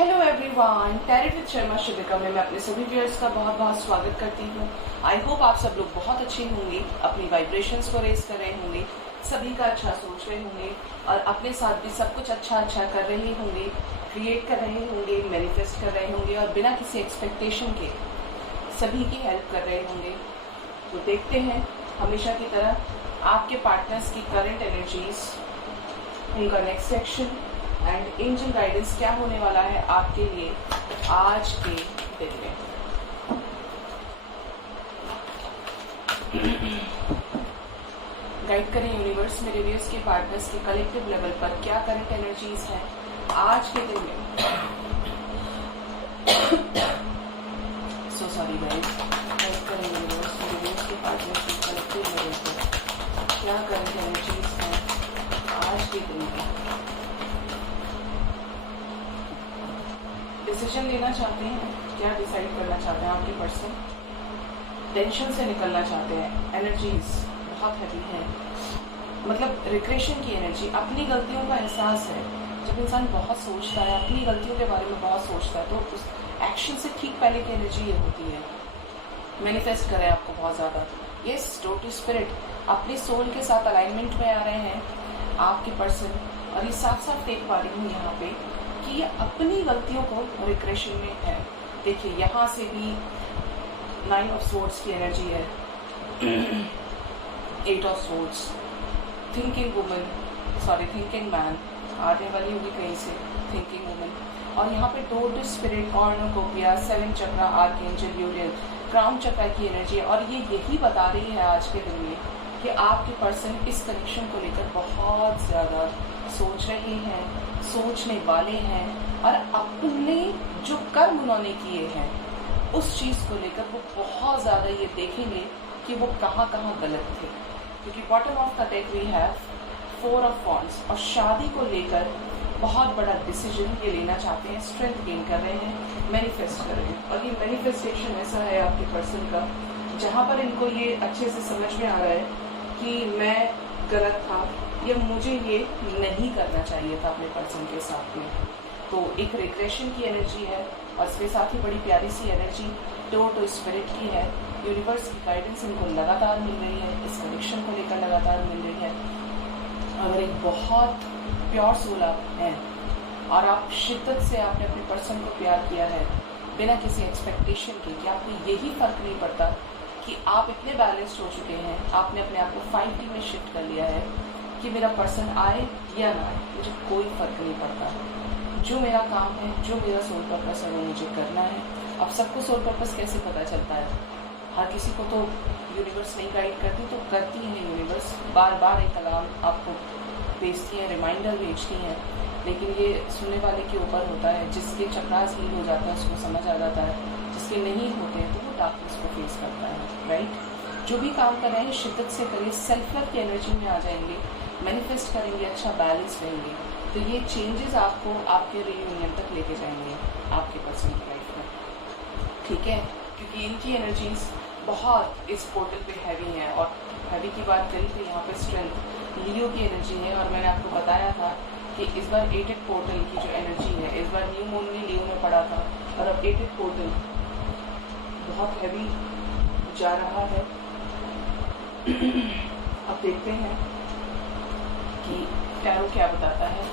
Hello everyone, tarot with Sharma Shivika में मैं अपने सभी व्यूअर्स का बहुत बहुत स्वागत करती हूँ। आई होप आप सब लोग बहुत अच्छे होंगे, अपनी वाइब्रेशंस को रेज कर रहे होंगे, सभी का अच्छा सोच रहे होंगे और अपने साथ भी सब कुछ अच्छा कर रहे होंगे, क्रिएट कर रहे होंगे, मैनिफेस्ट कर रहे होंगे और बिना किसी एक्सपेक्टेशन के सभी की हेल्प कर रहे होंगे। तो देखते हैं हमेशा की तरह आपके पार्टनर्स की करंट एनर्जीज, उनका next section and angel guidance क्या होने वाला है आपके लिए आज के दिन में। गाइड करें यूनिवर्स मेरे व्यूअर्स के पार्टनर्स के कलेक्टिव लेवल पर क्या करंट एनर्जीज हैं आज के दिन में। सो सॉरी गाइस, गाइड करें यूनिवर्स मेरे व्यूअर्स के पार्टनर्स के कलेक्टिव लेवल पर क्या करंट एनर्जीज हैं आज के दिन में। डिसीजन लेना चाहते हैं, क्या डिसाइड करना चाहते हैं आपके पर्सन, टेंशन से निकलना चाहते हैं, एनर्जीज बहुत हैवी है, मतलब रिग्रेशन की एनर्जी, अपनी गलतियों का एहसास है। जब इंसान बहुत सोचता है, अपनी गलतियों के बारे में बहुत सोचता है, तो उस एक्शन से ठीक पहले की एनर्जी ये होती है मैनिफेस्ट करे आपको बहुत ज़्यादा। यस, टोटल स्पिरिट अपनी सोल के साथ अलाइनमेंट में आ रहे हैं आपके पर्सन, और ये साफ साफ देख पा रही हूँ यहाँ पे कि ये अपनी गलतियों को रिग्रेशन में है। देखिए यहाँ से भी 9 ऑफ स्वॉर्ड्स की एनर्जी है, 8 of swords, thinking woman, sorry thinking man आने वाली होगी कहीं से, थिंकिंग वुमन, और यहाँ पे टोटल स्पिरिट, कॉर्नोकोपिया, 7 चक्रा, आर्कएंजल यूरियल, क्राउन चक्रा की एनर्जी है। और ये यही बता रही है आज के दिन में कि आपके पर्सन इस कनेक्शन को लेकर बहुत ज़्यादा सोच रहे हैं, सोचने वाले हैं, और अपने जो कर्म उन्होंने किए हैं उस चीज़ को लेकर वो बहुत ज़्यादा ये देखेंगे कि वो कहाँ कहाँ गलत थे। क्योंकि bottom of the deck we have 4 of wands, और शादी को लेकर बहुत बड़ा डिसीजन ये लेना चाहते हैं, स्ट्रेंथ गेन कर रहे हैं, मैनिफेस्ट कर रहे हैं। और ये मैनिफेस्टेशन ऐसा है आपके पर्सन का जहाँ पर इनको ये अच्छे से समझ में आ रहा है कि मैं गलत था या मुझे ये नहीं करना चाहिए था अपने पर्सन के साथ में। तो एक रिग्रेशन की एनर्जी है और इसके साथ ही बड़ी प्यारी सी एनर्जी टोटल स्पिरिट की है। यूनिवर्स की गाइडेंस इनको लगातार मिल रही है, इस कनेक्शन को लेकर लगातार मिल रही है। अगर एक बहुत प्योर सोल आप हैं और आप शिद्दत से आपने अपने पर्सन को प्यार किया है बिना किसी एक्सपेक्टेशन के, कि आपको यही फर्क नहीं पड़ता कि आप इतने बैलेंस्ड हो चुके हैं, आपने अपने आप को 5D में शिफ्ट कर लिया है कि मेरा पर्सन आए या ना आए मुझे कोई फर्क नहीं पड़ता, जो मेरा काम है, जो मेरा सोल पर्पस है वो मुझे करना है। अब सबको सोल पर्पस कैसे पता चलता है? हर किसी को तो यूनिवर्स नहीं गाइड करती, तो करती है यूनिवर्स, बार बार एक अलार्म आपको भेजती है, रिमाइंडर भेजती हैं, लेकिन ये सुनने वाले के ऊपर होता है। जिसके चक्रास हील हो जाता है उसको समझ आ जाता है, जिसके नहीं होते हैं तो वो डार्कनेस को फेस करता है। राइट, जो भी काम कर रहे हैं शिद्दत से करिए, सेल्फ लव की एनर्जी में आ जाएंगे, मैनिफेस्ट करेंगे, अच्छा बैलेंस रहेंगे, तो ये चेंजेस आपको आपके रियूनियन तक लेके जाएंगे आपके पर्सन की लाइफ में। ठीक है, क्योंकि इनकी एनर्जीज बहुत इस पोर्टल पे हैवी हैं। और हैवी की बात करी तो यहाँ पे स्ट्रेंथ लियो की एनर्जी है, और मैंने आपको बताया था कि इस बार 8 पोर्टल की जो एनर्जी है, इस बार न्यू मून भी लियो में पड़ा था और अब 8 पोर्टल बहुत हैवी जा रहा है। अब देखते हैं कि टैरो क्या बताता है।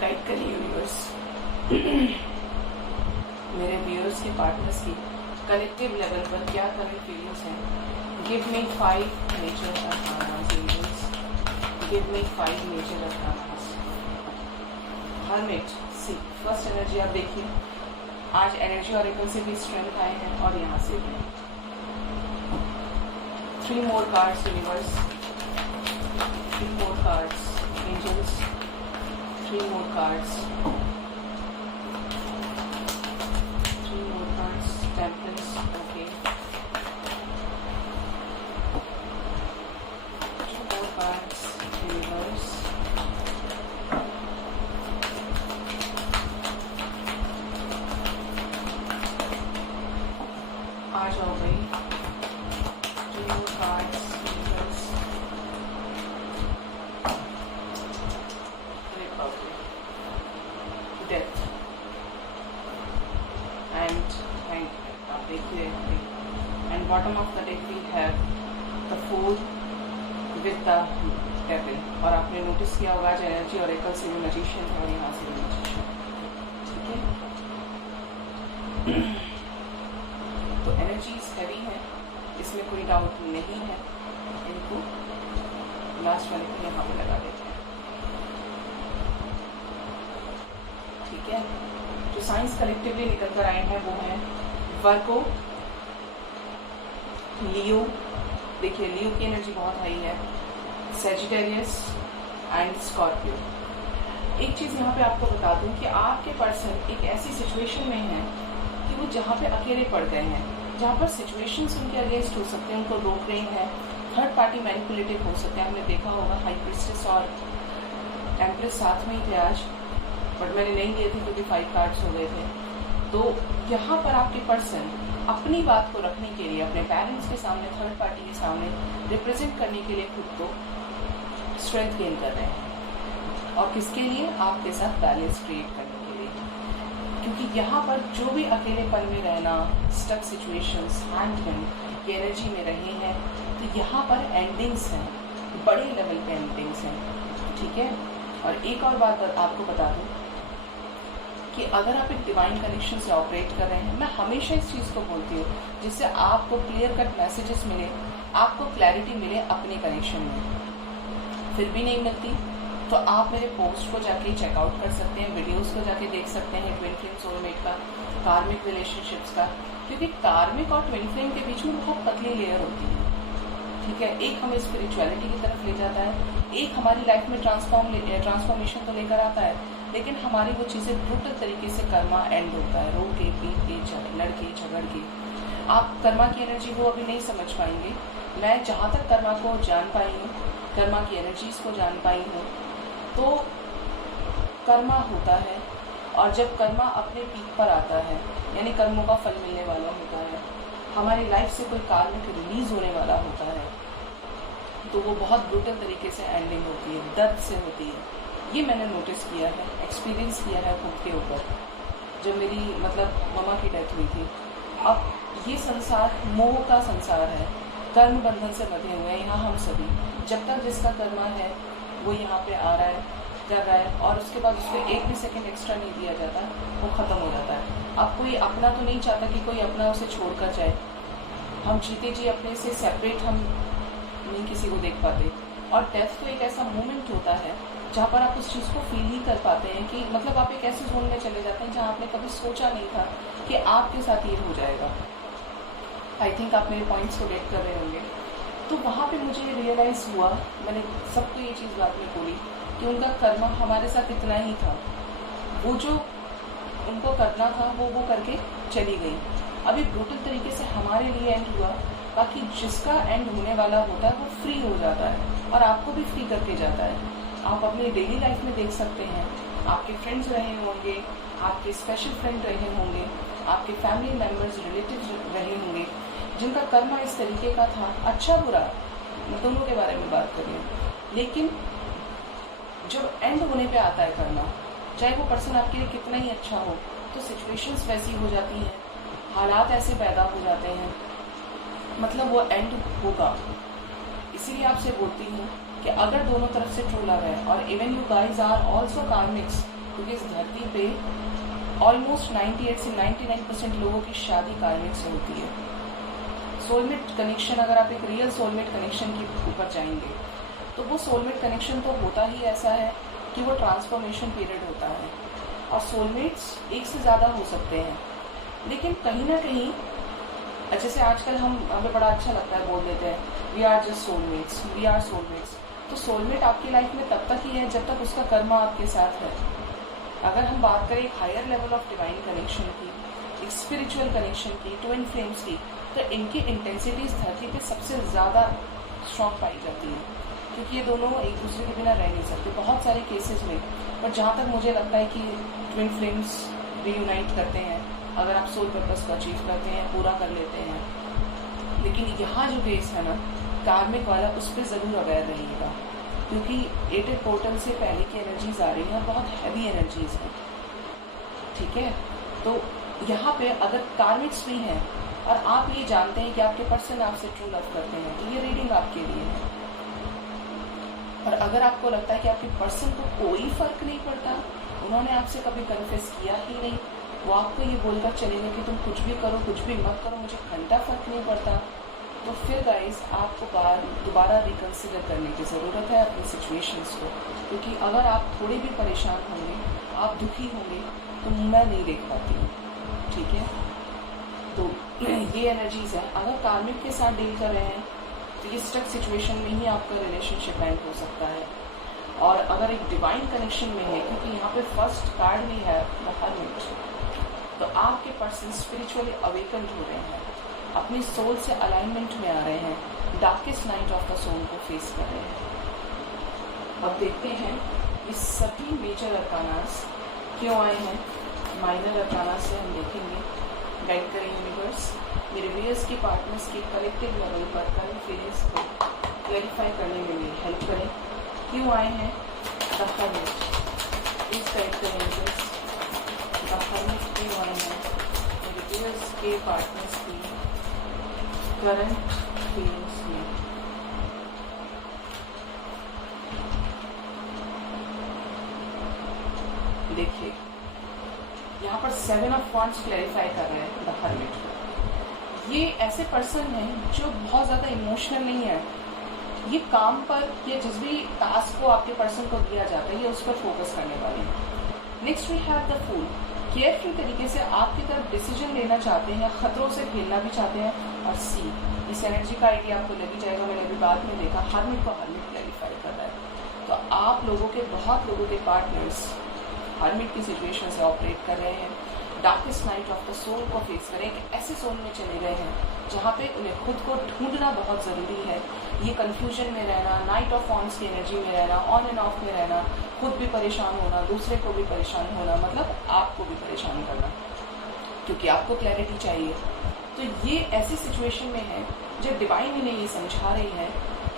गाइड करिए यूनिवर्स मेरे व्यूअर्स के पार्टनर्स की कलेक्टिव लेवल पर क्या करंट फीलिंग्स हैं। गिव मी 5 नेचर अर्थानास यूनिवर्स, गिव मी 5 नेचर अर्थानास। हर्मिट, सी फर्स्ट एनर्जी आप देखिए, आज एनर्जी ऑरेकल से भी स्ट्रेंथ आए हैं और यहाँ से भी 3 more cards universe, 3 more cards angels, 3 more cards, 3 more cards temperance. Okay, 2 more cards universe, आ जाओ भाई, 2 bottom of the deck we have the fool with the devil, और आपने नोटिस किया होगा आज एनर्जी और एकल से भी मैजिशियन है और यहाँ से भी मैजिशियन, ठीक है। तो एनर्जीज हैवी है, इसमें कोई डाउट नहीं है। इनको लास्ट वाले को यहाँ पे लगा देते हैं, ठीक है। जो साइंस कलेक्टिवली निकल कर आए हैं वो है वर्गो, लियो, देखिए लियो की एनर्जी बहुत हाई है, सेजिटेरियस एंड स्कॉर्पियो। एक चीज़ यहाँ पे आपको बता दूं कि आपके पर्सन एक ऐसी सिचुएशन में है कि वो जहाँ पे अकेले पड़ गए हैं, जहाँ पर सिचुएशंस उनके अगेंस्ट हो सकते हैं, उनको रोक रही हैं, थर्ड पार्टी मैनिपुलेटिव हो सकते हैं। हमने देखा होगा हाई प्रीस्टेस और एम्प्रेस साथ में ही थे आज, बट मैंने नहीं लिए थे क्योंकि 5 कार्ड्स हो गए थे। तो यहाँ पर आपके पर्सन अपनी बात को रखने के लिए, अपने पेरेंट्स के सामने, थर्ड पार्टी के सामने रिप्रेजेंट करने के लिए खुद को स्ट्रेंथ गेन कर रहे हैं, और किसके लिए? आपके साथ बैलेंस क्रिएट करने के लिए। क्योंकि यहाँ पर जो भी अकेलेपन में रहना, स्टक सिचुएशंस, हैंडगन की एनर्जी में रहे हैं, तो यहाँ पर एंडिंग्स हैं, बड़े लेवल पे एंडिंग्स हैं, ठीक है। और एक और बात आपको बता दूँ कि अगर आप एक डिवाइन कनेक्शन से ऑपरेट कर रहे हैं, मैं हमेशा इस चीज़ को बोलती हूँ, जिससे आपको क्लियर कट मैसेजेस मिले, आपको क्लैरिटी मिले अपने कनेक्शन में, फिर भी नहीं मिलती तो आप मेरे पोस्ट को जाके चेकआउट कर सकते हैं, वीडियोस को जाके देख सकते हैं, ट्विन फ्लेम सोलमेट का, कार्मिक रिलेशनशिप्स का, क्योंकि कार्मिक और ट्विन फ्लेम के बीच में बहुत पतली लेयर होती है, ठीक है। एक हमें स्पिरिचुअलिटी की तरफ ले जाता है, एक हमारी लाइफ में ट्रांसफॉर्मेशन तो लेकर आता है, लेकिन हमारी वो चीज़ें ब्रूटल तरीके से कर्मा एंड होता है, रो के, पीट के, लड़के, झगड़ के। आप कर्मा की एनर्जी वो अभी नहीं समझ पाएंगे। मैं जहाँ तक कर्मा को जान पाई हूँ, कर्मा की एनर्जीज को जान पाई हूँ, तो कर्मा होता है, और जब कर्मा अपने पीक पर आता है, यानी कर्मों का फल मिलने वाला होता है, हमारी लाइफ से कोई कार्मिक रिलीज होने वाला होता है, तो वो बहुत ब्रूटल तरीके से एंडिंग होती है, दर्द से होती है। ये मैंने नोटिस किया है, एक्सपीरियंस किया है खुद के ऊपर, जब मेरी मम्मा की डेथ हुई थी। अब ये संसार मोह का संसार है, कर्म बंधन से बंधे हुए हैं यहाँ हम सभी। जब तक जिसका कर्मा है वो यहाँ पे आ रहा है, कर रहा है, और उसके बाद उसको एक भी सेकंड एक्स्ट्रा नहीं दिया जाता, वो ख़त्म हो जाता है। अब कोई अपना तो नहीं चाहता कि कोई अपना उसे छोड़कर जाए, हम जीते जी अपने से सेपरेट हम नहीं किसी को देख पाते। और डेथ तो एक ऐसा मोमेंट होता है जहाँ पर आप उस चीज़ को फील ही कर पाते हैं कि आप एक ऐसे जोन में चले जाते हैं जहाँ आपने कभी सोचा नहीं था कि आपके साथ ये हो जाएगा। आई थिंक आप मेरे पॉइंट्स को गेट कर रहे होंगे। तो वहाँ पे मुझे रियलाइज़ हुआ, मैंने सबको ये चीज़ बाद में बोली कि उनका कर्मा हमारे साथ इतना ही था, वो जो उनको करना था वो करके चली गई। अभी ब्रूटल तरीके से हमारे लिए एंड हुआ, बाकी जिसका एंड होने वाला होता है वो फ्री हो जाता है और आपको भी फ्री करके जाता है। आप अपनी डेली लाइफ में देख सकते हैं, आपके फ्रेंड्स रहे होंगे, आपके स्पेशल फ्रेंड रहे होंगे, आपके फैमिली मेम्बर्स, रिलेटिव्स रहे होंगे जिनका कर्मा इस तरीके का था, अच्छा बुरा मैं दोनों के बारे में बात कर रही हूँ। लेकिन जब एंड होने पे आता है कर्मा, चाहे वो पर्सन आपके लिए कितना ही अच्छा हो, तो सिचुएशंस वैसी हो जाती हैं, हालात ऐसे पैदा हो जाते हैं, वो एंड होगा। इसीलिए आपसे बोलती हूँ कि अगर दोनों तरफ से ट्रू लव है, और even you guys are also karmics, क्योंकि इस धरती पे ऑलमोस्ट 98 से 99% लोगों की शादी कार्मिक से होती है। सोलमेट कनेक्शन, अगर आप एक रियल सोलमेट कनेक्शन के ऊपर जाएंगे तो वो सोलमेट कनेक्शन तो होता ही ऐसा है कि वो ट्रांसफॉर्मेशन पीरियड होता है, और सोलमेट्स एक से ज़्यादा हो सकते हैं। लेकिन कहीं ना कहीं जैसे आजकल हमें बड़ा अच्छा लगता है बोल देते हैं we are just soulmates, we are soulmates. तो सोलमेट आपकी लाइफ में तब तक ही है जब तक उसका कर्मा आपके साथ है। अगर हम बात करें एक higher level of divine connection की, एक स्पिरिचुअल कनेक्शन की, ट्विन फ्लेम्स की, तो इनकी इंटेंसिटीज धरती पे सबसे ज़्यादा स्ट्रॉन्ग पाई जाती है, क्योंकि ये दोनों एक दूसरे के बिना रह नहीं सकते बहुत सारे केसेस में। पर जहाँ तक मुझे लगता है कि ट्विन फ्लेम्स रीयूनाइट करते हैं अगर आप सोल पर्पस को अचीव करते हैं, पूरा कर लेते हैं। लेकिन यहाँ जो केस है ना कार्मिक वाला, उस पर ज़रूर अवेयर रहिएगा, क्योंकि 8 पोर्टल से पहले की एनर्जीज आ रही हैं, बहुत हैवी एनर्जीज हैं, ठीक है। तो यहाँ पे अगर कार्मिक्स भी हैं और आप ये जानते हैं कि आपके पर्सन आपसे ट्रू लव करते हैं, तो ये रीडिंग आपके लिए है। और अगर आपको लगता है कि आपके पर्सन को कोई फर्क नहीं पड़ता, उन्होंने आपसे कभी कन्फेस किया ही नहीं, वो आपको ये बोलकर चलेगा कि तुम कुछ भी करो कुछ भी मत करो, मुझे घंटा फर्क नहीं पड़ता, तो फिर गाइस आपको दोबारा रिकन्सिडर करने की ज़रूरत है अपनी सिचुएशंस को। क्योंकि अगर आप थोड़े भी परेशान होंगे, आप दुखी होंगे, तो मैं नहीं देख पाती हूँ, ठीक है। तो ये एनर्जीज है। अगर कार्मिक के साथ डील कर रहे हैं तो ये स्टक सिचुएशन में ही आपका रिलेशनशिप एंड हो सकता है। और अगर एक डिवाइन कनेक्शन में है, क्योंकि यहाँ पे फर्स्ट कार्ड भी है द हर्मिट, तो आपके पर्सन स्पिरिचुअली अवेकन्ड हो रहे हैं, अपनी सोल से अलाइनमेंट में आ रहे हैं, darkest night of the soul को फेस कर रहे हैं। अब देखते हैं ये सभी मेजर अरकानास क्यों आए हैं। माइनर अरकाना से हम देखेंगे। गाइड करें यूनिवर्स, मेरे व्यूअर्स के पार्टनर्स के कलेक्टिव लेवल पर करंट फीलिंग्स को क्लैरिफाई करने में मेरी हेल्प करें। क्यों आए हैं द हर्मिट, प्लीज गाइड करें यूनिवर्स, द हर्मिट क्यों आए हैं मेरे व्यूअर्स के पार्टनर्स की करंट फीलिंग्स में। देखिए यहाँ पर 7 ऑफ वॉन्ड्स क्लैरिफाई कर रहे हैं द हर्मिट को। ये ऐसे पर्सन हैं जो बहुत ज़्यादा इमोशनल नहीं है। ये काम पर या जिस भी टास्क को आपके पर्सन को दिया जाता है ये उस पर फोकस करने वाले हैं। Next we have the fool, careful तरीके से आपकी तरफ डिसीजन लेना चाहते हैं, खतरों से खेलना भी चाहते हैं। और सी, इस एनर्जी का आइडिया आपको लगी जाएगा, मैंने अभी बाद में देखा हर्मिट को हर्मिट क्लैरिफाई कर रहा है। तो आप लोगों के बहुत लोगों के पार्टनर्स हर्मिट की सिचुएशन से ऑपरेट कर रहे हैं, darkest night of the soul को फेस करें। एक ऐसे सोल में चले गए हैं जहाँ पे उन्हें खुद को ढूंढना बहुत ज़रूरी है। ये कंफ्यूजन में रहना, नाइट ऑफ वॉन्ड्स की एनर्जी में रहना, ऑन एंड ऑफ में रहना, खुद भी परेशान होना, दूसरे को भी परेशान होना, मतलब आपको भी परेशान करना, क्योंकि आपको क्लैरिटी चाहिए। तो ये ऐसी सिचुएशन में है जब डिवाइन इन्हें ये समझा रही है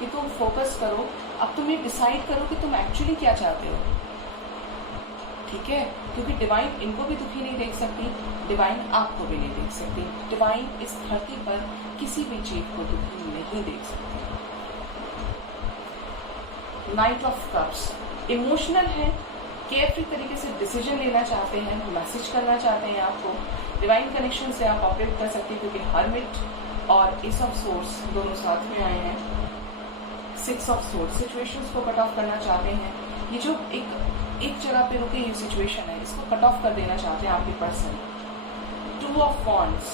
कि तुम फोकस करो, अब तुम ये डिसाइड करो कि तुम एक्चुअली क्या चाहते हो, ठीक है। क्योंकि डिवाइन इनको भी दुखी नहीं देख सकती, डिवाइन आपको भी नहीं देख सकती। डिवाइन इस धरती पर किसी भी जीव को दुखी नहीं देख सकती। नाइट ऑफ कप्स इमोशनल है, केयरफ्री तरीके से डिसीजन लेना चाहते हैं, मैसेज करना चाहते हैं आपको। डिवाइन कनेक्शन से आप ऑपरेट कर सकते हैं, क्योंकि हर्मिट और एस ऑफ सोर्स दोनों साथ में आए हैं। 6 ऑफ सोर्स सिचुएशंस को कट ऑफ करना चाहते हैं। ये जो एक जगह पे रुके ये सिचुएशन है, इसको कट ऑफ कर देना चाहते हैं आपके पर्सन। 2 ऑफ वॉन्ड्स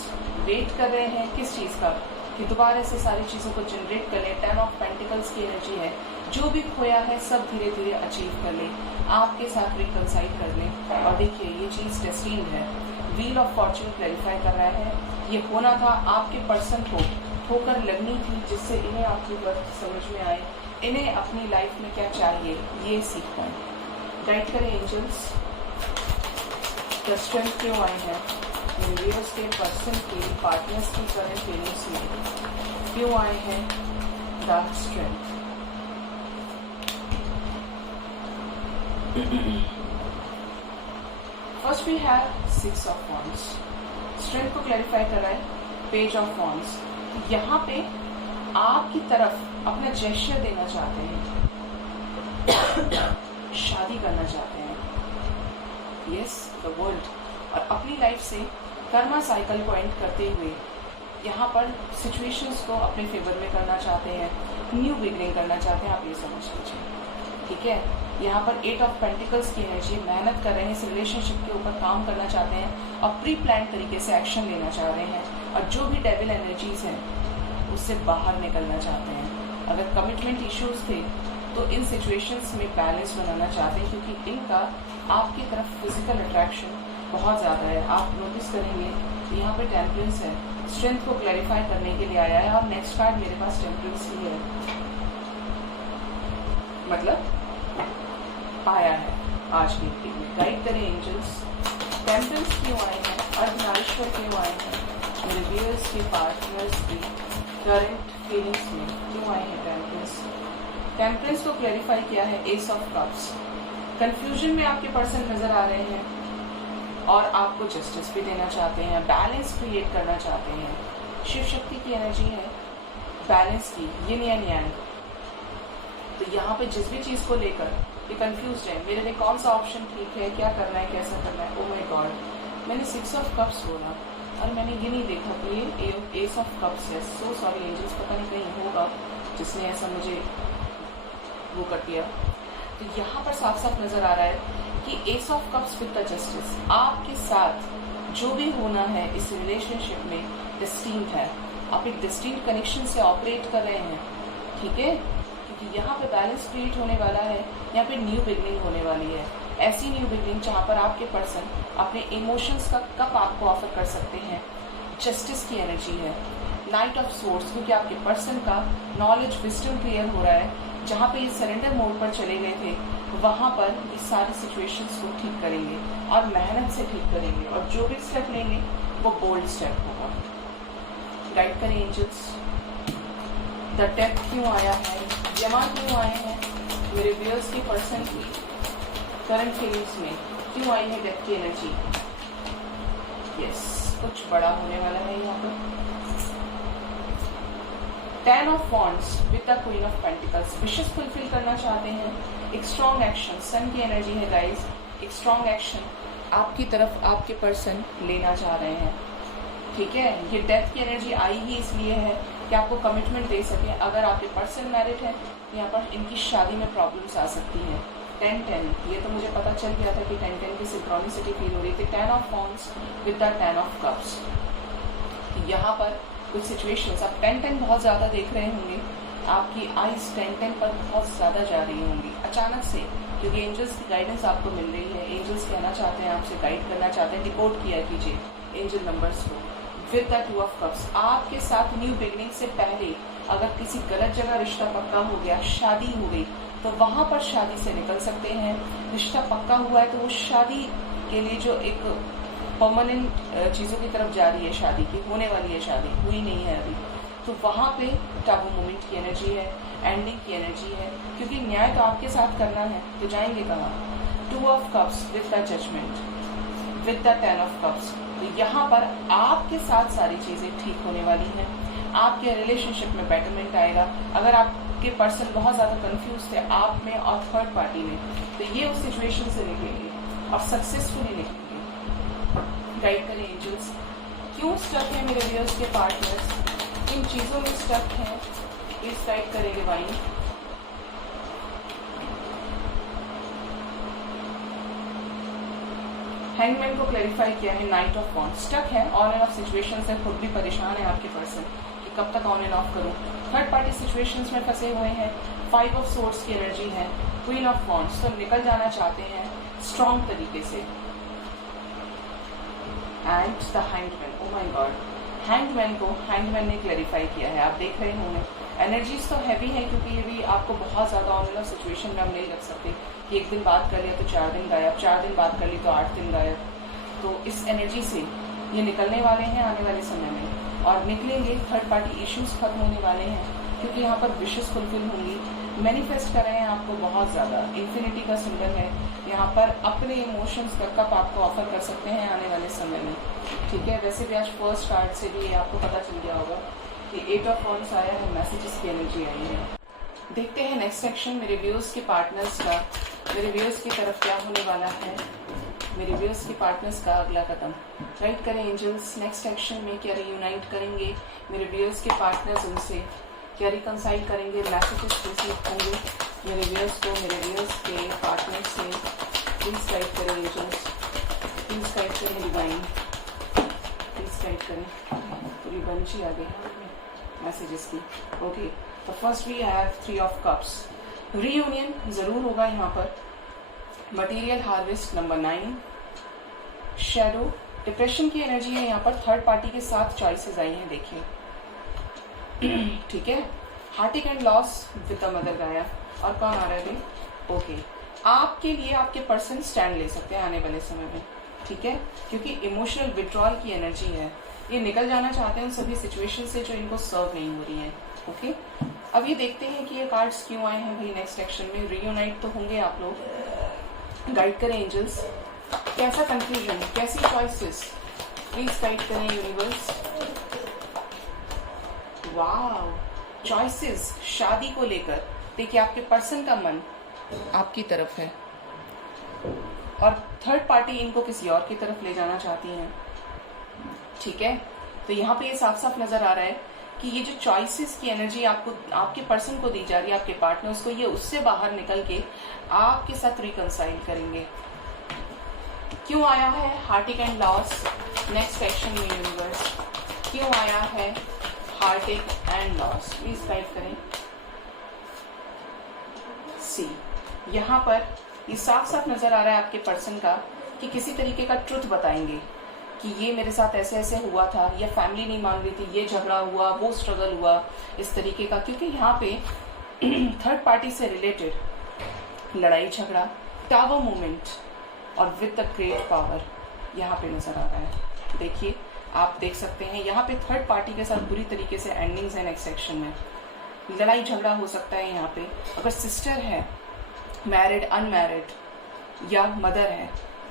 वेट कर रहे हैं किस चीज़ का, कि दोबारा से सारी चीज़ों को जनरेट कर ले। 10 ऑफ पेंटिकल्स की एनर्जी है, जो भी खोया है सब धीरे धीरे अचीव कर ले, आपके साथ रिकंसाइल कर ले। और देखिए ये चीज़ डेस्टिन्ड है। व्हील ऑफ फॉर्च्यून क्लैरिफाई कर रहा है, ये होना था, आपके पर्सन को ठोकर लगनी थी, जिससे इन्हें आपकी बात समझ में आए, इन्हें अपनी लाइफ में क्या चाहिए ये सीखना है। गाइड करें एंजल्स, द स्ट्रेंथ क्यों आए हैं व्यूअर्स के पर्सन के पार्टनर्स की करंट फीलिंग्स में, क्यों आए हैं the strength. First we have 6 of wands, strength को क्लैरिफाई कर रहा है। पेज ऑफ वॉन्ड्स, यहाँ पे आपकी तरफ अपना जेस्चर देना चाहते हैं, शादी करना चाहते हैं, यस द वर्ल्ड, और अपनी लाइफ से कर्मा साइकिल को एंड करते हुए यहाँ पर सिचुएशंस को अपने फेवर में करना चाहते हैं, न्यू बिगनिंग करना चाहते हैं, आप ये समझ लीजिए, ठीक है। यहाँ पर 8 ऑफ पेंटिकल्स की एनर्जी, मेहनत कर रहे हैं, इस रिलेशनशिप के ऊपर काम करना चाहते हैं और प्री प्लान तरीके से एक्शन लेना चाह रहे हैं, और जो भी डेविल एनर्जीज हैं उससे बाहर निकलना चाहते हैं। अगर कमिटमेंट इश्यूज थे तो इन सिचुएशंस में बैलेंस बनाना चाहते हैं, क्योंकि इनका आपकी तरफ फिजिकल अट्रैक्शन बहुत ज़्यादा है। आप नोटिस करेंगे तो यहाँ पे टेम्परेंस है, स्ट्रेंथ को क्लैरिफाई करने के लिए आया है, और नेक्स्ट कार्ड मेरे पास टेम्परेंस ही है, मतलब आया है आज की वीडियो में। गाइड करें एंजल्स, टेम्परेंस क्यों आए हैं, अर्धनारीश्वर क्यों आए हैं मेरे व्यूअर्स के पार्टनर्स की करंट फीलिंग्स में, क्यों आए हैं टेम्परेंस। टेम्परेंस को क्लैरिफाई किया है एस ऑफ कप्स, कंफ्यूजन में आपके पर्सन नजर आ रहे हैं और आपको जस्टिस भी देना चाहते हैं, बैलेंस क्रिएट करना चाहते हैं, शिव शक्ति की एनर्जी है बैलेंस की, ये yin yang। तो यहाँ पे जिस भी चीज़ को लेकर ये कंफ्यूज है, मेरे लिए कौन सा ऑप्शन ठीक है, क्या करना है, कैसा करना है। ओ माय गॉड, मैंने 6 ऑफ कप्स बोला और मैंने ये नहीं देखा कि ये एस ऑफ कप्स है। सो सॉरी एंजल्स, पता नहीं कहीं होगा जिसने ऐसा मुझे वो कर दिया। तो यहाँ पर साफ साफ नजर आ रहा है कि S of cups with the justice, आपके साथ जो भी होना है इस रिलेशनशिप में डेस्टिन्ड है। आप एक डेस्टिन्ड कनेक्शन से ऑपरेट कर रहे हैं, ठीक है, क्योंकि यहाँ पे बैलेंस क्रिएट होने वाला है, यहाँ पे न्यू बिगनिंग होने वाली है। ऐसी न्यू बिगनिंग जहाँ पर आपके पर्सन अपने इमोशंस का कप आपको ऑफर कर सकते हैं। जस्टिस की एनर्जी है, नाइट ऑफ सोर्स, क्योंकि आपके पर्सन का नॉलेज विजडम क्लियर हो रहा है। जहाँ पे ये सरेंडर मोड पर चले गए थे वहाँ पर ये सारी सिचुएशंस को ठीक करेंगे और मेहनत से ठीक करेंगे, और जो भी स्टेप लेंगे वो बोल्ड स्टेप होगा। गाइड करें एंजल्स, द डेथ क्यों आया है, यमन क्यों आए हैं, मेरे व्यूअर्स की पर्सन की करंट फीलिंग्स में क्यों आई है डेथ की एनर्जी। यस, कुछ बड़ा होने वाला है यहाँ पर। 10 of wands with the queen of pentacles, wishes fulfil करना चाहते हैं। एक स्ट्रॉन्ग एक्शन, सन की एनर्जी है गाइस, एक स्ट्रॉन्ग एक्शन आपकी तरफ आपके पर्सन लेना चाह रहे हैं, ठीक है। ये डेथ की एनर्जी आई ही इसलिए है कि आपको कमिटमेंट दे सके। अगर आपके पर्सन मैरिड है यहाँ पर इनकी शादी में प्रॉब्लम्स आ सकती हैं। 10-10, ये तो मुझे पता चल गया था कि 10-10 की सिंक्रोनिसिटी फील हो रही थी। 10 of wands with the 10 of cups, यहाँ पर कुछ सिचुएशंस आप 10-10 बहुत ज़्यादा देख रहे होंगे, आपकी आइज 10-10 पर बहुत ज़्यादा जा रही होंगी अचानक से, क्योंकि एंजल्स की गाइडेंस आपको मिल रही है। एंजल्स कहना चाहते हैं, आपसे गाइड करना चाहते हैं। डिकोड किया कीजिए एंजल नंबर्स को। विद द 2 ऑफ कप्स, आपके साथ न्यू बिगनिंग से पहले अगर किसी गलत जगह रिश्ता पक्का हो गया, शादी हो गई, तो वहाँ पर शादी से निकल सकते हैं। रिश्ता पक्का हुआ है तो वो शादी के लिए जो एक परमानेंट चीज़ों की तरफ जा रही है, शादी की होने वाली है, शादी हुई नहीं है अभी, तो वहाँ पे टाबू मोमेंट की एनर्जी है, एंडिंग की एनर्जी है, क्योंकि न्याय तो आपके साथ करना है, तो जाएंगे कहाँ। 2 of cups with the judgement, with the 10 of cups, तो यहाँ पर आपके साथ सारी चीज़ें ठीक होने वाली हैं। आपके रिलेशनशिप में बेटरमेंट आएगा। अगर आपके पर्सन बहुत ज़्यादा कंफ्यूज थे आप में और थर्ड पार्टी में, तो ये उस सिचुएशन से निकलेंगे और सक्सेसफुली निकलेंगे। गाइड करें एंजल्स, क्यों स्टक है मेरे व्यूअर्स के पार्टनर्स, किन चीज़ों में स्टक हैं, प्लीज गाइड करें डिवाइन। हैंगमैन को क्लैरिफाई किया है, नाइट ऑफ वॉन्ड्स, स्टक है, ऑन एंड ऑफ सिचुएशन से खुद भी परेशान है आपके पर्सन कि कब तक ऑन एंड ऑफ करूं। थर्ड पार्टी सिचुएशंस में फंसे हुए हैं। 5 ऑफ सोर्ड्स की एनर्जी है, क्वीन ऑफ वॉन्ड्स, तो निकल जाना चाहते हैं स्ट्रॉन्ग तरीके से। And the hangman, oh my God, hangman ने क्लैरिफाई किया है। आप देख रहे होंगे एनर्जीज तो हैवी है, क्योंकि ये भी आपको बहुत ज़्यादा ऑन एंड ऑफ सिचुएशन में हम नहीं रख सकते कि एक दिन बात कर लिया तो 4 दिन गायब, 4 दिन बात कर ली तो 8 दिन गायब। तो इस एनर्जी से ये निकलने वाले हैं आने वाले समय में, और निकलेंगे। थर्ड पार्टी इश्यूज खत्म होने वाले हैं, क्योंकि यहाँ पर विशेस फुलफिल होंगी। मैनिफेस्ट कर रहे हैं आपको बहुत ज़्यादा, इन्फिनिटी का सिंबल है यहाँ पर। अपने इमोशंस का कप आपको ऑफर कर सकते हैं आने वाले समय में, ठीक है। वैसे भी आज फर्स्ट कार्ड से भी आपको पता चल गया होगा कि 8 ऑफ वॉन्ड्स आया है, मैसेजेस की एनर्जी आई है। देखते हैं नेक्स्ट सेक्शन मेरे व्यूअर्स के पार्टनर्स का, मेरे व्यूअर्स की तरफ क्या होने वाला है, मेरे व्यूअर्स के पार्टनर्स का अगला कदम। गाइड करें एंजल्स, नेक्स्ट सेक्शन में क्या रियूनाइट करेंगे मेरे व्यूअर्स के पार्टनर्स, उनसे क्या रिकंसाइल करेंगे, मैसेजेस रिसीव होंगे मेरे व्यूअर्स को, मेरे व्यूअर्स के पार्टनर्स से। प्लीज गाइड करें एंजल्स, प्लीज गाइड करें डिवाइन, प्लीज गाइड करें। पूरी बंची आ गई मैसेजेस की। ओके, तो first we have 3 of cups, reunion जरूर होगा यहाँ पर। Material harvest number 9, shadow, depression की एनर्जी है यहाँ पर। थर्ड पार्टी के साथ चॉइसेस आई हैं, देखिए, ठीक है। Heartache and loss with the mother Gaia. और कौन आ रहा है अभी? ओके, आपके लिए आपके पर्सन स्टैंड ले सकते हैं आने वाले समय में, ठीक है, क्योंकि इमोशनल विड्रॉल की एनर्जी है। ये निकल जाना चाहते हैं उन सभी सिचुएशन से जो इनको सर्व नहीं हो रही है। ओके, अब ये देखते हैं कि ये कार्ड्स क्यों आए हैं भाई नेक्स्ट सेक्शन में। रीयूनाइट तो होंगे आप लोग। गाइड करें एंजल्स, कैसा कंफ्यूजन, कैसी चॉइसेस, प्लीज गाइड करें यूनिवर्स। वाव, चॉइसेस शादी को लेकर। देखिए आपके पर्सन का मन आपकी तरफ है और थर्ड पार्टी इनको किसी और की तरफ ले जाना चाहती है। ठीक है, तो यहाँ पे ये साफ साफ नजर आ रहा है कि ये जो चॉइसेस की एनर्जी आपको आपके पर्सन को दी जा रही है, आपके पार्टनर्स को, ये उससे बाहर निकल के आपके साथ रिकंसाइल करेंगे। क्यों आया है heartache and loss next section में यूनिवर्स? क्यों आया है heartache and loss? Please guide करें। सी, यहाँ पर ये साफ साफ नजर आ रहा है आपके पर्सन का कि किसी तरीके का ट्रुथ बताएंगे कि ये मेरे साथ ऐसे ऐसे हुआ था, ये फैमिली नहीं मान रही थी, ये झगड़ा हुआ, वो स्ट्रगल हुआ, इस तरीके का। क्योंकि यहाँ पे थर्ड पार्टी से रिलेटेड लड़ाई झगड़ा, टावर मूवमेंट और विद द ग्रेट पावर यहाँ पे नजर आ रहा है। देखिए, आप देख सकते हैं यहाँ पे थर्ड पार्टी के साथ बुरी तरीके से एंडिंग्स है नेक्स्ट सेक्शन में। लड़ाई झगड़ा हो सकता है यहाँ पे। अगर सिस्टर है, मैरिड, अनमैरिड या मदर है,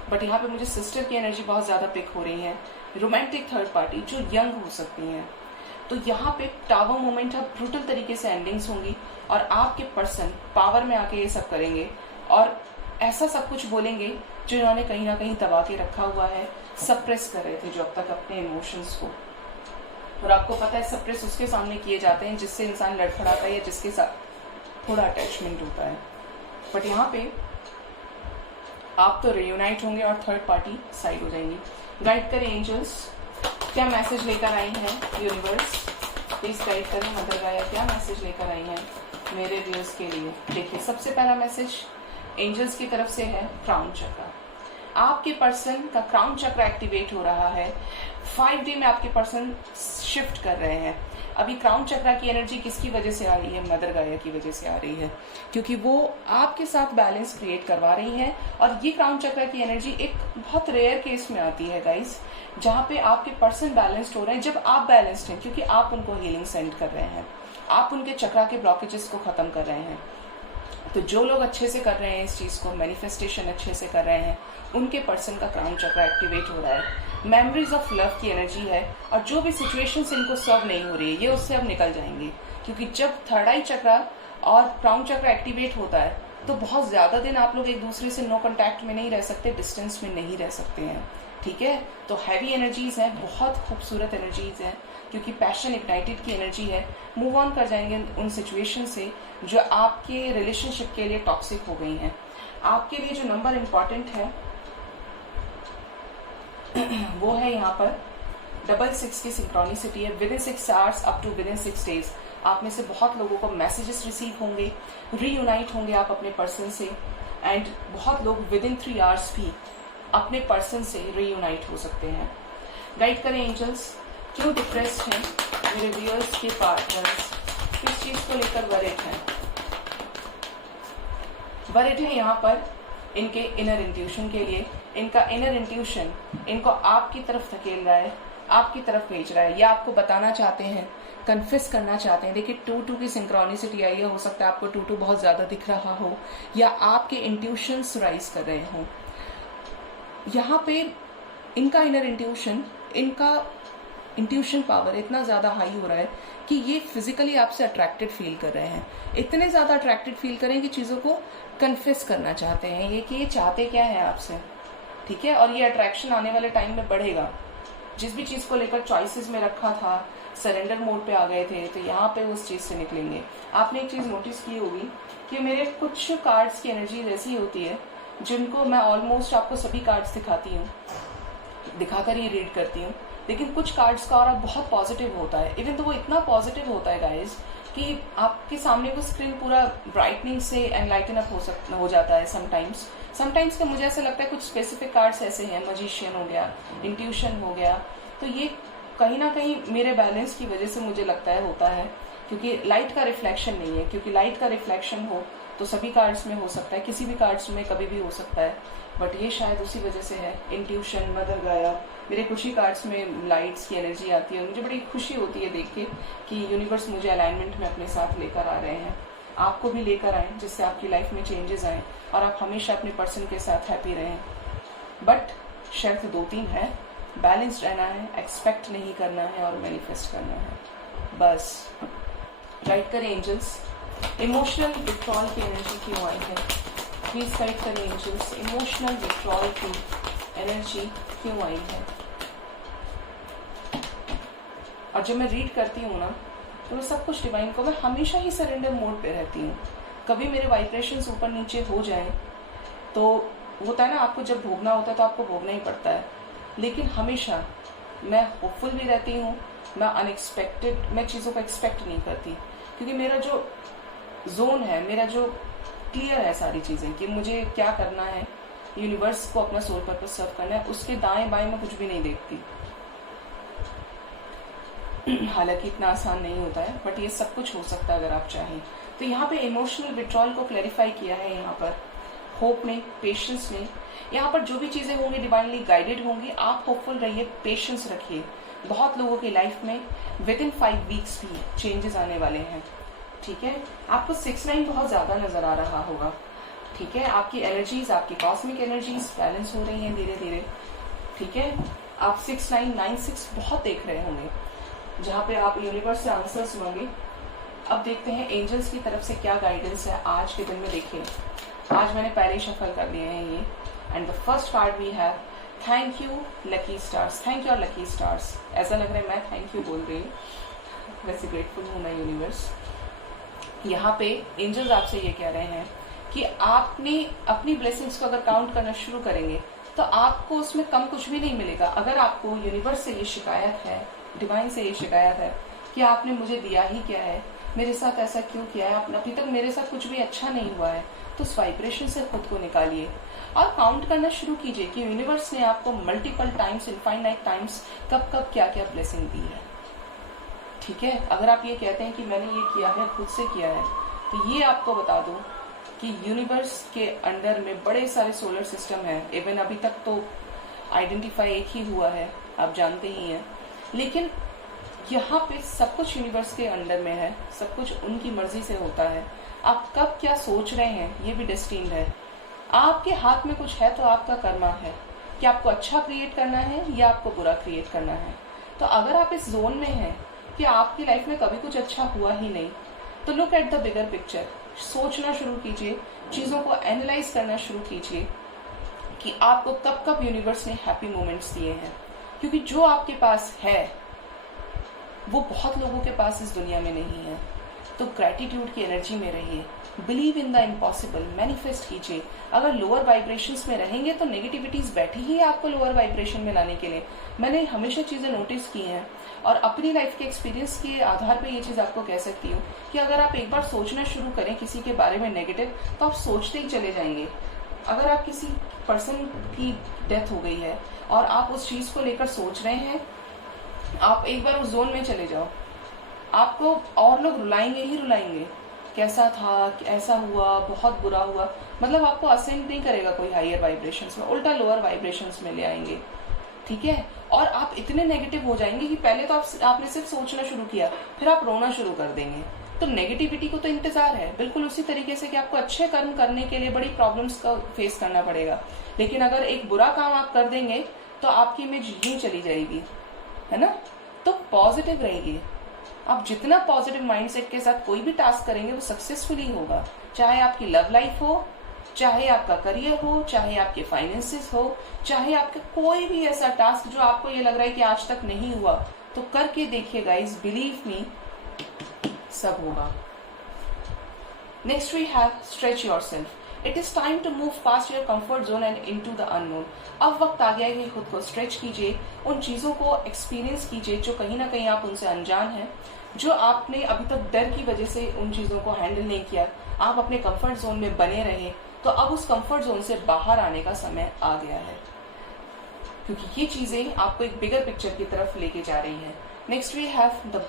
बट यहाँ पे मुझे सिस्टर की एनर्जी बहुत ज्यादा पिक हो रही है। रोमांटिक थर्ड पार्टी जो यंग हो सकती है, तो यहाँ पे टावर मोमेंट है, ब्रूटल तरीके से एंडिंग्स होंगी और आपके पर्सन पावर में आके ये सब करेंगे और ऐसा सब कुछ बोलेंगे जो इन्होंने कहीं ना कहीं दबा के रखा हुआ है, सप्रेस कर रहे थे जो अब तक अपने इमोशंस को। और आपको पता है सप्रेस उसके सामने किए जाते हैं जिससे इंसान लड़खड़ाता है या जिसके साथ थोड़ा अटैचमेंट होता है। बट यहाँ पे आप तो रियूनाइट होंगे और थर्ड पार्टी साइड हो जाएंगी। गाइड करें एंजल्स, क्या मैसेज लेकर आई हैं यूनिवर्स? प्लीज गाइड करें मदर गाया, क्या मैसेज लेकर आई हैं मेरे व्यूअर्स के लिए? देखिए, सबसे पहला मैसेज एंजल्स की तरफ से है क्राउन चक्र। आपके पर्सन का क्राउन चक्र एक्टिवेट हो रहा है। 5D में आपके पर्सन शिफ्ट कर रहे हैं। अभी क्राउन चक्र की एनर्जी किसकी वजह से आ रही है? मदर गाया की वजह से आ रही है, क्योंकि वो आपके साथ बैलेंस क्रिएट करवा रही है। और ये क्राउन चक्र की एनर्जी एक बहुत रेयर केस में आती है गाइस, जहाँ पे आपके पर्सन बैलेंस्ड हो रहे हैं जब आप बैलेंस्ड हैं, क्योंकि आप उनको हीलिंग सेंड कर रहे हैं, आप उनके चक्र के ब्लॉकेजेस को खत्म कर रहे हैं। तो जो लोग अच्छे से कर रहे हैं इस चीज को, मैनिफेस्टेशन अच्छे से कर रहे हैं, उनके पर्सन का क्राउन चक्र एक्टिवेट हो रहा है। मेमोरीज ऑफ लव की एनर्जी है और जो भी सिचुएशंस इनको सर्व नहीं हो रही है ये उससे अब निकल जाएंगे, क्योंकि जब थर्ड आई चक्र और क्राउन चक्र एक्टिवेट होता है तो बहुत ज्यादा दिन आप लोग एक दूसरे से नो कांटेक्ट में नहीं रह सकते, डिस्टेंस में नहीं रह सकते हैं। ठीक है, तो हैवी एनर्जीज हैं, बहुत खूबसूरत एनर्जीज हैं, क्योंकि पैशन इग्नाइटेड की एनर्जी है। मूव ऑन कर जाएंगे उन सिचुएशन से जो आपके रिलेशनशिप के लिए टॉक्सिक हो गई हैं। आपके लिए जो नंबर इंपॉर्टेंट है वो है यहाँ पर 66 की सिंक्रोनिसिटी है। Within 6 hours up to within 6 days आप में से बहुत लोगों को मैसेजेस रिसीव होंगे, रीयूनाइट होंगे आप अपने पर्सन से, एंड बहुत लोग विद इन 3 आवर्स भी अपने पर्सन से रीयूनाइट हो सकते हैं। गाइड करें एंजल्स, क्यों डिप्रेस्ड हैं मेरे व्यूअर्स के पार्टनर्स, किस चीज को लेकर वरिड हैं? वरिड है यहाँ पर इनके इनर इंट्यूशन के लिए। इनका इनर इंट्यूशन इनको आपकी तरफ धकेल रहा है, आपकी तरफ भेज रहा है, या आपको बताना चाहते हैं, कन्फेस करना चाहते हैं। देखिए 2-2 की सिंक्रोनिसिटी आई है, हो सकता है आपको 2-2 बहुत ज्यादा दिख रहा हो या आपके इंट्यूशंस राइज कर रहे हो। यहाँ पे इनका इनर इंट्यूशन, इनका इंट्यूशन पावर इतना ज्यादा हाई हो रहा है कि ये फिजिकली आपसे अट्रैक्टेड फील कर रहे हैं, इतने ज्यादा अट्रैक्टेड फील करें कि चीजों को कन्फेस करना चाहते हैं ये कि ये चाहते क्या है आपसे। ठीक है, और ये अट्रैक्शन आने वाले टाइम में बढ़ेगा। जिस भी चीज को लेकर चॉइसेस में रखा था, सरेंडर मोड पे आ गए थे, तो यहाँ पे उस चीज से निकलेंगे। आपने एक चीज नोटिस की होगी कि मेरे कुछ कार्ड्स की एनर्जी ऐसी होती है जिनको मैं ऑलमोस्ट आपको सभी कार्ड्स दिखाती हूँ, दिखाकर ही रीड करती हूँ, लेकिन कुछ कार्ड्स का और बहुत पॉजिटिव होता है। इवन तो वो इतना पॉजिटिव होता है गाइज कि आपके सामने वो स्क्रीन पूरा ब्राइटनिंग से एनलाइटन अप हो जाता है समटाइम्स का मुझे ऐसा लगता है कुछ स्पेसिफिक कार्ड्स ऐसे हैं, मजिशियन हो गया, इंट्यूशन हो गया, तो ये कहीं ना कहीं मेरे बैलेंस की वजह से मुझे लगता है होता है, क्योंकि लाइट का रिफ्लेक्शन नहीं है। क्योंकि लाइट का रिफ्लेक्शन हो तो सभी कार्ड्स में हो सकता है, किसी भी कार्ड्स में कभी भी हो सकता है, बट ये शायद उसी वजह से है। इंट्यूशन, मदर गाया, मेरे कुछ ही कार्ड्स में लाइट्स की एनर्जी आती है। मुझे बड़ी खुशी होती है देख के कि यूनिवर्स मुझे अलाइनमेंट में अपने साथ लेकर आ रहे हैं। आपको भी लेकर आए जिससे आपकी लाइफ में चेंजेस आए और आप हमेशा अपने पर्सन के साथ हैप्पी रहें। बट शर्त 2-3 है, बैलेंस्ड रहना है, एक्सपेक्ट नहीं करना है और मैनिफेस्ट करना है। बस गाइड करें एंजल्स, इमोशनल विथड्रॉल की एनर्जी क्यों आई है, प्लीज गाइड करें एंजल्स, इमोशनल विथड्रॉल की एनर्जी क्यों आई है। और जब मैं रीड करती हूँ ना तो मैं सब कुछ डिवाइन को, मैं हमेशा ही सरेंडर मोड पे रहती हूँ। कभी मेरे वाइब्रेशंस ऊपर नीचे हो जाएं तो होता है ना, आपको जब भोगना होता है तो आपको भोगना ही पड़ता है, लेकिन हमेशा मैं होपफुल भी रहती हूँ, मैं चीज़ों को एक्सपेक्ट नहीं करती, क्योंकि मेरा जो जोन है, मेरा जो क्लियर है सारी चीज़ें कि मुझे क्या करना है, यूनिवर्स को अपना सोल पर्पस सर्व करना है, उसके दाएं बाएं में कुछ भी नहीं देखती। हालांकि इतना आसान नहीं होता है, बट ये सब कुछ हो सकता है अगर आप चाहें तो। यहाँ पे इमोशनल विड्रॉल को क्लैरिफाई किया है, यहाँ पर होप में, पेशेंस में। यहाँ पर जो भी चीजें होंगी डिवाइनली गाइडेड होंगी, आप होपफुल रहिए, पेशेंस रखिए। बहुत लोगों की लाइफ में विद इन 5 वीक्स भी चेंजेस आने वाले हैं, ठीक है। आपको 6-9 बहुत ज्यादा नजर आ रहा होगा, ठीक है। आपकी एनर्जीज, आपकी कॉस्मिक एनर्जीज बैलेंस हो रही हैं धीरे धीरे, ठीक है। आप 6-9-9-6 बहुत देख रहे होंगे, जहाँ पे आप यूनिवर्स से आंसर्स मांगे। अब देखते हैं एंजल्स की तरफ से क्या गाइडेंस है आज के दिन में। देखिए आज मैंने पहले ही शफल कर लिए हैं ये, and the first card we have thank you lucky stars. Thank you और लकी स्टार्स, ऐसा लग रहा है मैं थैंक यू बोल रही हूँ, वैसे ग्रेटफुल हूँ मैं यूनिवर्स। यहाँ पे एंजल्स आपसे ये कह रहे हैं कि आपने अपनी ब्लेसिंग्स को अगर काउंट करना शुरू करेंगे तो आपको उसमें कम कुछ भी नहीं मिलेगा। अगर आपको यूनिवर्स से ये शिकायत है, डिवाइन से ये शिकायत है कि आपने मुझे दिया ही क्या है, मेरे साथ ऐसा क्यों किया है, आपने अभी तक मेरे साथ कुछ भी अच्छा नहीं हुआ है, तो उस वाइब्रेशन से खुद को निकालिए और काउंट करना शुरू कीजिए कि यूनिवर्स ने आपको मल्टीपल टाइम्स, इनफाइनाइट टाइम्स कब कब क्या क्या ब्लेसिंग दी है, ठीक है। अगर आप ये कहते हैं कि मैंने ये किया है, खुद से किया है, तो ये आपको बता दूं कि यूनिवर्स के अंडर में बड़े सारे सोलर सिस्टम है। इवन अभी तक तो आइडेंटिफाई एक ही हुआ है, आप जानते ही हैं, लेकिन यहाँ पे सब कुछ यूनिवर्स के अंडर में है, सब कुछ उनकी मर्जी से होता है। आप कब क्या सोच रहे हैं ये भी डेस्टिन्ड है। आपके हाथ में कुछ है तो आपका कर्मा है कि आपको अच्छा क्रिएट करना है या आपको बुरा क्रिएट करना है। तो अगर आप इस जोन में हैं कि आपकी लाइफ में कभी कुछ अच्छा हुआ ही नहीं, तो look at the bigger picture, सोचना शुरू कीजिए, चीजों को एनालाइज करना शुरू कीजिए कि आपको कब कब यूनिवर्स ने हैप्पी मोमेंट्स दिए हैं, क्योंकि जो आपके पास है वो बहुत लोगों के पास इस दुनिया में नहीं है। तो ग्रैटिट्यूड की एनर्जी में रहिए, believe in the impossible, manifest कीजिए। अगर लोअर वाइब्रेशंस में रहेंगे तो नेगेटिविटीज बैठी ही है आपको लोअर वाइब्रेशन में लाने के लिए। मैंने हमेशा चीजें नोटिस की हैं और अपनी लाइफ के एक्सपीरियंस के आधार पर ये चीज आपको कह सकती हूँ कि अगर आप एक बार सोचना शुरू करें किसी के बारे में नेगेटिव, तो आप सोचते ही चले जाएंगे। अगर आप किसी पर्सन की डेथ हो गई है और आप उस चीज को लेकर सोच रहे हैं, आप एक बार उस जोन में चले जाओ, आपको और लोग रुलाएंगे ही रुलाएंगे, कैसा था, ऐसा हुआ, बहुत बुरा हुआ, मतलब आपको असेंड नहीं करेगा कोई हायर वाइब्रेशंस में, उल्टा लोअर वाइब्रेशंस में ले आएंगे, ठीक है। और आप इतने नेगेटिव हो जाएंगे कि पहले तो आपने सिर्फ सोचना शुरू किया, फिर आप रोना शुरू कर देंगे। तो नेगेटिविटी को तो इंतजार है, बिल्कुल उसी तरीके से कि आपको अच्छे कर्म करने के लिए बड़ी प्रॉब्लम्स का फेस करना पड़ेगा, लेकिन अगर एक बुरा काम आप कर देंगे तो आपकी इमेज यूं चली जाएगी, है ना। तो पॉजिटिव रहिए, आप जितना पॉजिटिव माइंडसेट के साथ कोई भी टास्क करेंगे वो सक्सेसफुली होगा, चाहे आपकी लव लाइफ हो, चाहे आपका करियर हो, चाहे आपके फाइनेंसेस हो, चाहे आपका कोई भी ऐसा टास्क जो आपको ये लग रहा है कि आज तक नहीं हुआ, तो करके देखिए गाइस, बिलीव मी, सब होगा। Next we have stretch yourself. It is time to move past your comfort zone and into the unknown. अब वक्त आ गया है कि खुद को स्ट्रेच कीजिए, उन चीजों को एक्सपीरियंस कीजिए जो कहीं ना कहीं आप उनसे अनजान हैं, जो आपने अभी तक डर की वजह से उन चीजों को हैंडल नहीं किया, आप अपने कंफर्ट जोन में बने रहे, तो अब उस कंफर्ट जोन से बाहर आने का समय आ गया है, क्योंकि ये चीजें आपको एक बिगर पिक्चर की तरफ लेके जा रही है। Next we have the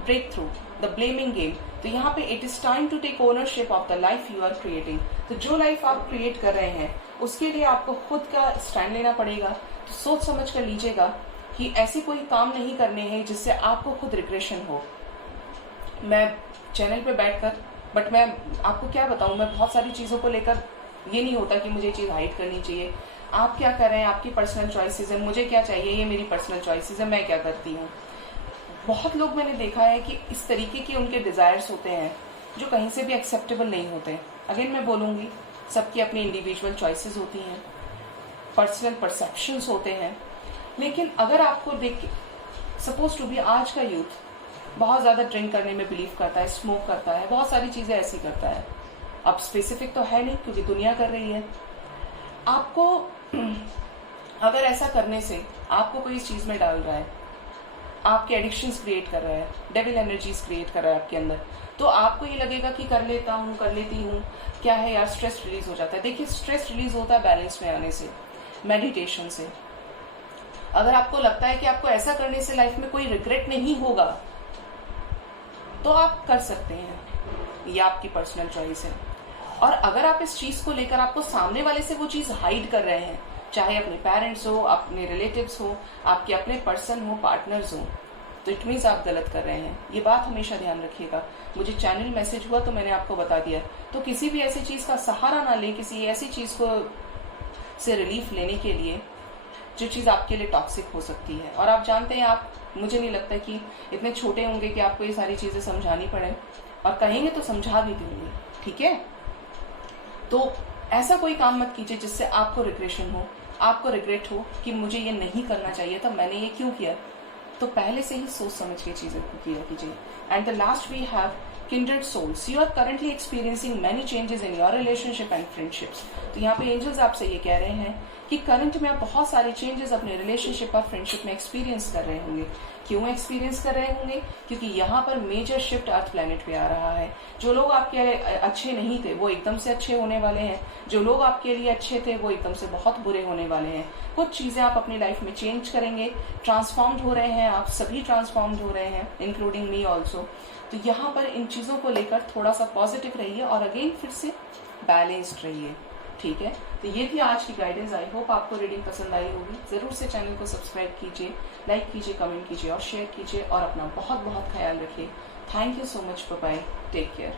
breakthrough, the blaming game. तो यहाँ पे it is time to take ownership of the life you are creating. तो जो लाइफ आप क्रिएट कर रहे हैं उसके लिए आपको खुद का स्टैंड लेना पड़ेगा। तो सोच समझ कर लीजिएगा कि ऐसे कोई काम नहीं करने हैं जिससे आपको खुद रिग्रेशन हो। मैं चैनल पे बैठकर, बट मैं आपको क्या बताऊं, मैं बहुत सारी चीजों को लेकर ये नहीं होता कि मुझे ये चीज हाइड करनी चाहिए। आप क्या कर रहे हैं, आपकी पर्सनल चॉइसेस है, मुझे क्या चाहिए, ये मेरी पर्सनल चॉइसेस है, मैं क्या करती हूँ। बहुत लोग मैंने देखा है कि इस तरीके के उनके डिज़ायर्स होते हैं जो कहीं से भी एक्सेप्टेबल नहीं होते। अगेन मैं बोलूँगी, सबकी अपनी इंडिविजुअल चॉइसेस होती हैं, पर्सनल परसेप्शंस होते हैं। लेकिन अगर आपको देख के सपोज टू बी आज का यूथ बहुत ज़्यादा ड्रिंक करने में बिलीव करता है, स्मोक करता है, बहुत सारी चीज़ें ऐसी करता है। अब स्पेसिफिक तो है नहीं क्योंकि दुनिया कर रही है। आपको अगर ऐसा करने से आपको कोई इस चीज़ में डाल रहा है, आपके एडिक्शंस क्रिएट कर रहा है, डेविल एनर्जीज क्रिएट कर रहा है आपके अंदर, तो आपको ये लगेगा कि कर लेता हूँ, कर लेती हूँ, क्या है यार, स्ट्रेस रिलीज हो जाता है। देखिए, स्ट्रेस रिलीज होता है बैलेंस में आने से, मेडिटेशन से। अगर आपको लगता है कि आपको ऐसा करने से लाइफ में कोई रिग्रेट नहीं होगा तो आप कर सकते हैं, ये आपकी पर्सनल चॉइस है। और अगर आप इस चीज को लेकर आपको सामने वाले से वो चीज हाइड कर रहे हैं, चाहे अपने पेरेंट्स हो, अपने रिलेटिव्स हो, आपके अपने पर्सन हो, पार्टनर्स हो, तो इट मीन्स आप गलत कर रहे हैं। ये बात हमेशा ध्यान रखिएगा। मुझे चैनल मैसेज हुआ तो मैंने आपको बता दिया। तो किसी भी ऐसी चीज का सहारा ना ले, किसी ऐसी चीज को से रिलीफ लेने के लिए जो चीज आपके लिए टॉक्सिक हो सकती है। और आप जानते हैं, आप, मुझे नहीं लगता कि इतने छोटे होंगे कि आपको ये सारी चीजें समझानी पड़े, और कहेंगे तो समझा भी देंगे, ठीक है। तो ऐसा कोई काम मत कीजिए जिससे आपको रिग्रेशन हो, आपको रिग्रेट हो कि मुझे ये नहीं करना चाहिए था, मैंने ये क्यों किया। तो पहले से ही सोच समझ के चीजें किया कीजिए। And the last we have kindred souls. You are currently experiencing many changes in your relationship and friendships. तो यहाँ पे एंजल्स आपसे ये कह रहे हैं कि करंट में आप बहुत सारे चेंजेस अपने रिलेशनशिप और फ्रेंडशिप में एक्सपीरियंस कर रहे होंगे। क्यों एक्सपीरियंस कर रहे होंगे? क्योंकि यहाँ पर मेजर शिफ्ट अर्थ प्लैनेट पे आ रहा है। जो लोग आपके अच्छे नहीं थे वो एकदम से अच्छे होने वाले हैं, जो लोग आपके लिए अच्छे थे वो एकदम से बहुत बुरे होने वाले हैं। कुछ चीजें आप अपनी लाइफ में चेंज करेंगे, ट्रांसफॉर्म्ड हो रहे हैं, आप सभी ट्रांसफॉर्म्ड हो रहे हैं, इंक्लूडिंग मी ऑल्सो। तो यहाँ पर इन चीजों को लेकर थोड़ा सा पॉजिटिव रहिए और अगेन फिर से बैलेंस्ड रहिए, ठीक है। तो ये थी आज की गाइडेंस। आई होप आपको रीडिंग पसंद आई होगी। जरूर से चैनल को सब्सक्राइब कीजिए, लाइक कीजिए, कमेंट कीजिए और शेयर कीजिए, और अपना बहुत बहुत ख्याल रखिए। Thank you so much, bye bye, take care.